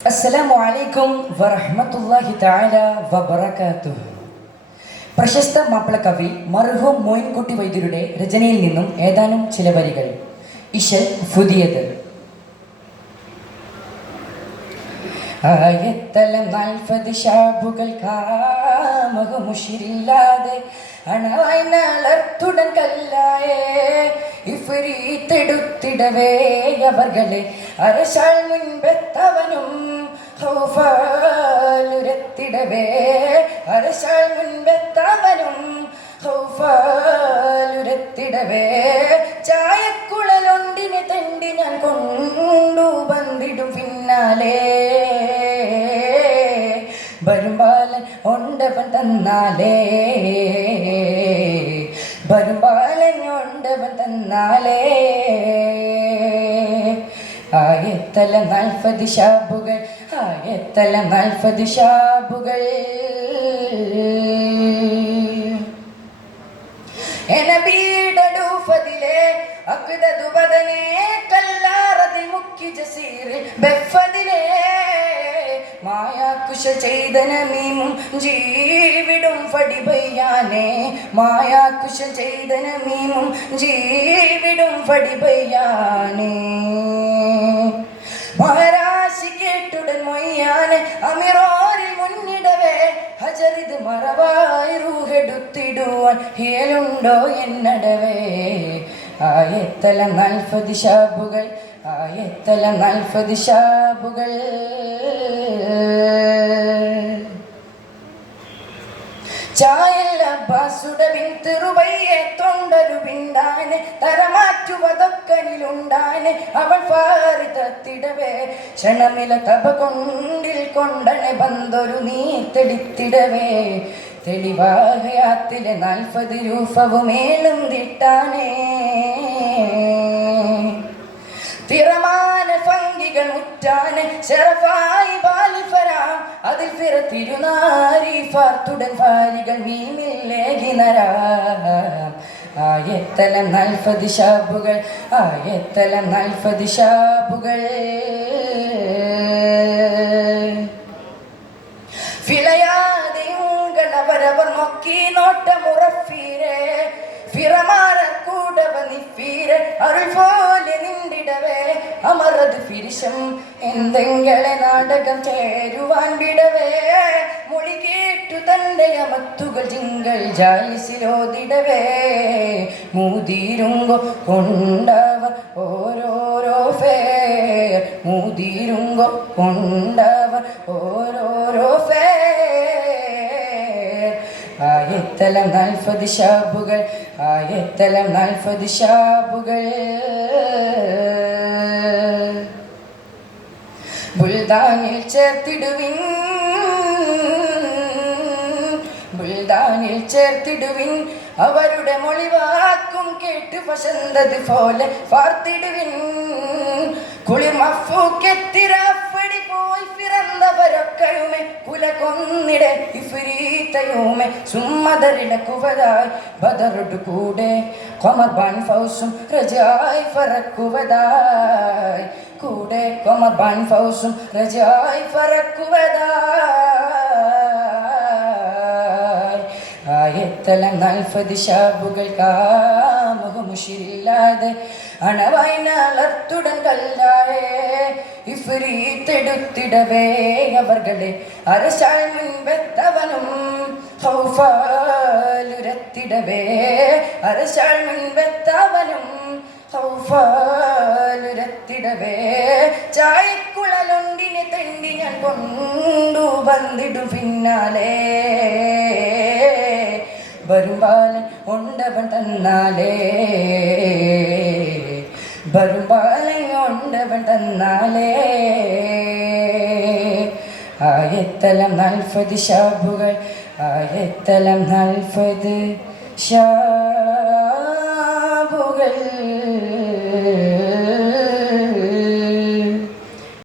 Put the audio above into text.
അസ്സലാമു അലൈക്കും വറഹ്മത്തുള്ളാഹി തആല വബറകാതുഹു. പ്രശസ്ത മാപ്പിളക്കവി മർഹൂം മോയിൻകുട്ടി വൈദ്യരുടെ രചനയിൽ നിന്നും ഏതാനും ചില വരികൾ. ഇശൽ പുതിയത്. ആയത്തലം 40 ഷാബുകൾ കാമഹുമുഷിരില്ലാതെ അണവായി നാളർത്തുടൻ കല്ലായേ ഇഫ്രീത്തെടുത്തിടവേ അവർകളെ അരശാൾ മുൻപെത്തവനും ഹൗഫാലുരത്തിടവേ അരശാൾ മുൻപെത്തവനും ഹൗഫാലുരത്തിടവേ ചായക്കുഴലൊണ്ടിനെ തെണ്ടി ഞാൻ കൊണ്ടു വന്നിടും പിന്നാലെ വരുമ്പാലൻ ഉണ്ടവൻ തന്നാലേ വരുമ്പാലൻ ഉണ്ടവൻ തന്നാലേ ആയത്തല 40 ഷാബുകൾ ആയത്തല 40 ഷാബുകൾ എനബീടൂഫദിലെ അക്ദദു ബദനെ കല്ലാറതി മുക്കി ജസീറിൽ ബഫദിലെ മായാകുശ ചെയ്തന മീമും ജീവിടും ഫടിബയ്യാനെ മായാകുശ ചെയ്തന മീമും ജീവിടും ഫടിബയ്യാനെ മഹാരാശി കേട്ടുടൻ മൊയ്യാനെ അമിറോരിൽ മുന്നിടവേ ഹജറിത് മറവായി റൂഹെടുത്തിടുവാൻ ഹിയലുണ്ടോ എന്നടവേ ആയത്തലം 40 ഷാബുകൾ ആയത്തലം 40 ഷാബുകൾ ചായല്ല ബാസുട ബിന്ത് റുബയ്യെ തൊണ്ടരു ബിണ്ടാനെ തരമാറ്റുവതൊക്കനിലുണ്ടാനെ അവൾ ഫാറിതത്തിടവേ ക്ഷണമില തപ കൊണ്ടിൽ കൊണ്ടനെ ബന്തൊരു നീ തെളിത്തിടവേ തെളിവാകയാത്തിലെ 40 രൂപവുമേലും തിട്ടാനേ തിറമാന ഫംഗികൾ മുറ്റാനെ ശറഫായി ബാലിഫരാം അതിൽ ഫിറ തിരുനാരി ഫാർത്തുടൻ ഫാരികൾ മീമില്ലേകിനരാം ആയത്തലം 40 ഷാബുകൾ ആയത്തലം 40 ഷാബുകൾ ഫിലയാതെയുങ്ങളവരവർ നോക്കി നോട്ടമുറഫീരേ ഫിറമാര കൂടവ നിഫീര അരുൾ പോലെ നിണ്ടിടവേ അമറത് ഫിരിശം എന്തെങ്കിലെ നാടകം ചേരുവാൻ വിടവേ മൊഴി കേട്ടു തന്റെ അമത്തുകൾ ജിങ്കൾ ജാലിസിലോതിടവേ മൂതിരുങ്കോ കൊണ്ടവർ ഓരോരോ ഫേർ മൂതിരുങ്കോ കൊണ്ടവർ ഓരോരോ ഫേർ ആയത്തലം 40 ഷാബുകൾ ആയത്തലം 40 ഷാബുകൾ ബുൽദാനിൽ ചേർത്തിടുവിൻ ബുൽദാനിൽ ചേർത്തിടുവിൻ അവരുടെ മൊഴിവാക്കും കേട്ട് വസന്തത് പോലെ പാർത്തിടുവിൻ കുളിർ മഫൂക്കെത്തിരപ്പടി പോയി പിറന്നവരൊക്കെയുമേ കുല കൊന്നിടെ ഇഫ്രീത്തയുമേ സുമ്മദറിടക്കുവതായി ബദറുടെ കൂടെ ഖമർബാൻ ഫൗസും റജായി ഫറക്കുവതായി കൂടെ ഖമർബാൻ ഫൗസും റജായി ഫറക്കുവതായി ആയത്തലം 40 ഷാബുകൾ കാമഹുമുഷിരില്ലാതെ അണവായി നാളർത്തുടൻ കല്ലായേ ഇഫ്രീത്തെടുത്തിടവേ അവർകളെ അരശാൾ മുൻപെത്തവനും ഹൗഫാലുരത്തിടവേ അരശാൾ മുൻപെത്തവനും ഹൗഫാലുരത്തിടവേ ചായക്കുഴലൊണ്ടിനെ തെണ്ടി ഞാൻ കൊണ്ടു വന്നിടും പിന്നാലെ വരുമ്പാലൻ ഉണ്ടവൻ തന്നാലേ വരുമ്പാലൻ ഉണ്ടവൻ തന്നാലേ ആയത്തലം 40 ഷാബുകൾ ആയത്തലം 40 ഷാബുകൾ.